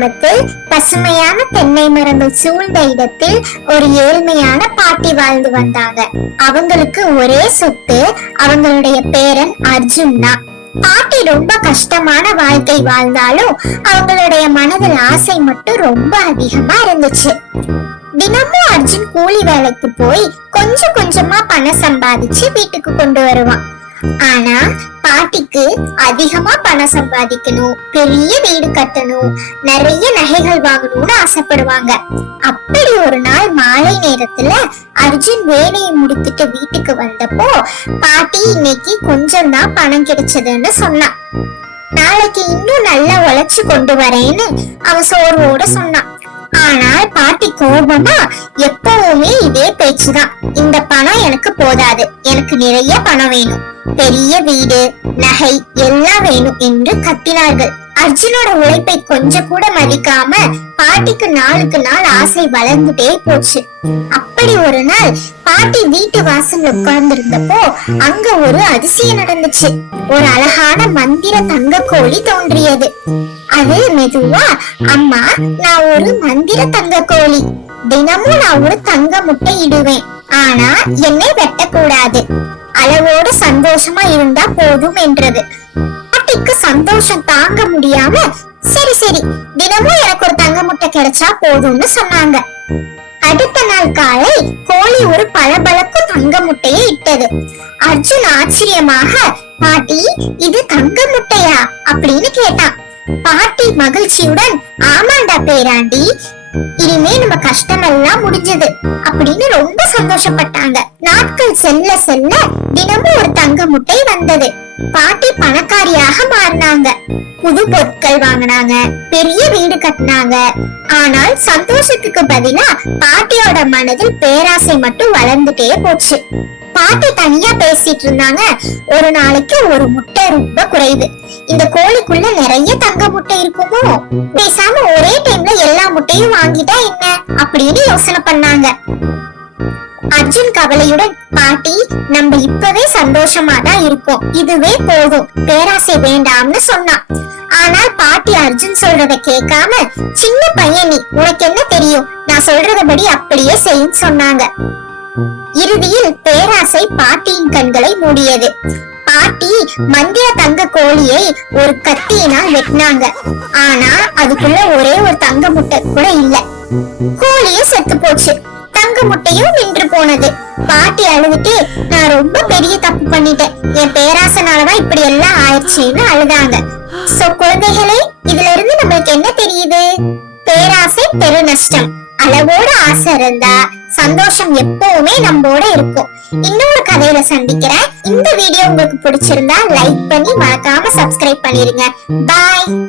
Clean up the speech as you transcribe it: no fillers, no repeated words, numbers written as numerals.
கிராமத்தில் பசுமையான தென்னை மரங்கள் சூழ்ந்த இடத்தில் ஒரு ஏழ்மையான பாட்டி வாழ்ந்து வந்தாங்க. அவங்களுக்கு ஒரே சொத்து அவங்களுடைய பேரன் அர்ஜுன் தான். பாட்டி ரொம்ப கஷ்டமான வாழ்க்கை வாழ்ந்தாலும் அவங்களுடைய மனதில் ஆசை மட்டும் ரொம்ப அதிகமா இருந்துச்சு. தினமும் அர்ஜுன் கூலி வேலைக்கு போய் கொஞ்சம் கொஞ்சமா பணம் சம்பாதிச்சு வீட்டுக்கு கொண்டு வருவான். ஆனா பாட்டிக்கு அதிகமா பணம் சம்பாதிக்கணும், பெரிய வீடு கட்டணும், நிறைய நகைகள் வாங்கணும்னு ஆசைப்படுவாங்க. அப்படி ஒரு நாள் மாலை நேரத்துல அர்ஜுன் வேலையை முடித்துட்டு வீட்டுக்கு வந்தப்போ பாட்டி இன்னைக்கு கொஞ்சம் தான் பணம் கிடைச்சதுன்னு சொன்னான். நாளைக்கு இன்னும் நல்லா உழைச்சு கொண்டு வரேன்னு அவன் சோர்வோட சொன்னான். ஆனால் பாட்டி கோபமா எப்பவுமே இதே பேச்சுதான், இந்த பணம் எனக்கு போதாது, எனக்கு நிறைய பணம் வேணும், பெரிய வீடு நகை எல்லாம் வேணும் என்று கத்தினார்கள். அர்ஜுனோட உழைப்பை கொஞ்சம் கூட மதிக்காம பாட்டிக்கு நாளுக்கு நாள் ஆசை வளர்ந்துட்டே போச்சு. அப்படி ஒரு நாள் பாட்டி வீட்டு வாசல்ல உட்கார்ந்து இருந்தப்போ அங்க ஒரு அதிசயம் நடந்துச்சு. ஒரு அழகான மந்திர தங்க கோழி தோன்றியது. அது மெதுவா, அம்மா நான் ஒரு மந்திர தங்க கோழி, தினமும் நான் ஒரு தங்க முட்டை இடுவேன், ஆனா என்னை வெட்டக்கூடாது, அளவோடு சந்தோஷமா இருந்தா போதும் என்றது. பாட்டிக்கு சந்தோஷம் தாங்க முடியாம சரி சரி தினமும் எனக்கு ஒரு தங்க முட்டை கிடைச்சா போதும்னு சொன்னாங்க. அடுத்த நாள் காலை கோழி ஒரு பளபளக்கும் தங்க முட்டையை இட்டது. அர்ஜுன் ஆச்சரியமாக, பாட்டி இது தங்க முட்டையா அப்படின்னு கேட்டான். பாட்டி மகிழ்ச்சியுடன், ஆமாண்டா பேராண்டி, இனிமே நம்ம கஷ்டம் எல்லாம் முடிஞ்சது அப்படின்னு ரொம்ப சந்தோஷப்பட்டாங்க. நாட்கள் செல்ல செல்ல தினமும் ஒரு தங்க முட்டை வந்தது. பாட்டி பணக்காரியாக மாறினாங்க, புது பொருட்கள் வாங்கினாங்க, பெரிய வீடு கட்டினாங்க. ஆனால் சந்தோஷத்துக்கு பதிலா பாட்டியோட மனதில் பேராசை மட்டும் வளர்ந்துட்டே போச்சு. பாட்டி தனியா பேசிட்டு இருந்தாங்க. ஒரு நாளைக்கு ஒரு முட்டை ரொம்ப குறைவு, இந்த கோழிக்குள்ள நிறைய தங்க முட்டை இருக்குமோ, பேசாம ஒரே டைம்ல எல்லா முட்டையும் வாங்கிட்டா என்ன அப்படின்னு யோசனை பண்ணாங்க. அர்ஜுன் கவலையுடன், பாட்டி நம்ம இப்பவே சந்தோஷமா தான் இருக்கோம், இதுவே போதும், பேராசை வேண்டாம்னு சொன்னான். ஆனால் பாட்டி அர்ஜுன் சொல்றத கேட்காம, சின்ன பையன் நீ, உனக்கு என்ன தெரியும், நான் சொல்றதபடி அப்படியே செய்யுன்னு சொன்னாங்க. இறுதியில் பேராசை பாட்டியின் கண்களை மூடியது. பாட்டி மந்திர தங்க கோழியை ஒரு கத்தியினால் வெட்டினாங்க. ஆனா அதுக்குள்ள ஒரே ஒரு தங்க முட்டை கூட இல்ல. கோழியும் செத்து போச்சு, தங்க முட்டையும் நின்று போனது. பாட்டி அழுதுட்டு, நான் ரொம்ப பெரிய தப்பு பண்ணிட்டேன், என் பேராசனாலதான் இப்படி எல்லாம் ஆயிடுச்சுன்னு அழுதாங்க. சோ குழந்தைகளே, இதுல இருந்து நம்மளுக்கு என்ன தெரியுது? பேராசை பெரு நஷ்டம். அளவோட ஆசை இருந்தா சந்தோஷம் எப்பவுமே நம்மோட இருக்கும். இன்னொரு கதையில சந்திக்கிறேன். இந்த வீடியோ உங்களுக்கு பிடிச்சிருந்தா லைக் பண்ணி மறக்காம சப்ஸ்கிரைப் பண்ணிருங்க. பாய்.